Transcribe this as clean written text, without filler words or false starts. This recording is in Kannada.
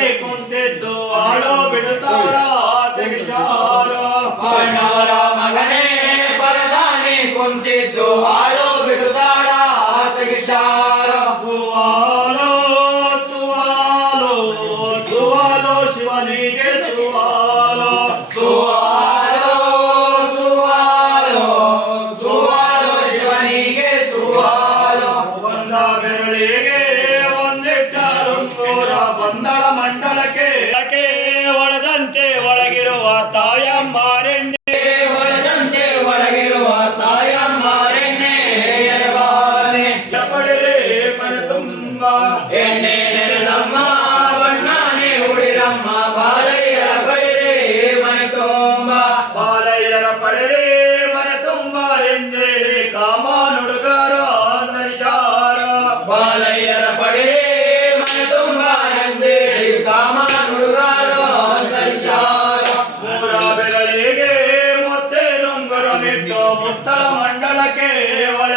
ಪರದಾನಿ ಕುಂತಿದ್ದು ಆಳೋ ಬಿಡುತ್ತಾಳ ತೆಗಿಸಾರ ಅಣ್ಣವರ ಮಗನೇ ಪರದಾನಿ ಕುಂತಿದ್ದು ಆಳೋ ಬಿಡುತ್ತಾಳ ತೆಗಿಸಾರ ಸುವಾಲೋ ಸುವಾಲೋ ಸುವಾಲೋ ಶಿವನಿಗೆ ಸುವಾಲೋ ಸುವಾಲೋ ಸುವಾಲೋ ಸುವಾಲೋ ಶಿವನಿಗೆ ಸುವಾಲೋ ಬಂದ ಬೆರಳಿಗೆ ಒಂದಿಟ್ಟರುಂಗೂರ ಬಂದಳ ಮಂಡಲಕ್ಕೆ ಒಳದಂತೆ ಒಳಗಿರುವ ತಾಯಮ್ಮಾರೆಣ್ಣೆ ಹೊಳೆದಂತೆ ಒಳಗಿರುವ ತಾಯಮ್ಮಾರೆಣ್ಣೆ ಎರಬಾಲೆ ಪಡೆರೆ ಮನೆ ತುಂಬ ಎಣ್ಣೆ ನೆರೆದಮ್ಮ ಬಣ್ಣಾನೆ ಹುಡಿರಮ್ಮ ಬಾಲಯ್ಯರ ಪಡೆರೆ ಮನೆ ತುಂಬ ಬಾಲಯ್ಯರ ಪಡೆರೆ ಮನೆ ತುಂಬ ಎಂದೇಳಿ ಕಾಮ ನುಡುಗಾರ ಧರಿಸಾರ ಬಾಲಯ್ಯರ ಪಡೆರೆ ಮನೆ ತುಂಬ ಎಂದೇಳಿ ಕಾಮ ನುಡುಗಾರೋ ಧರಿಸಾರ ಮೂರ ಬೆರಳಿಗೆ ಮತ್ತೆ ನುಂಗುರ ಬಿಟ್ಟು ಮುತ್ತಳ ಮಂಡಲಕ್ಕೆ ಒಳ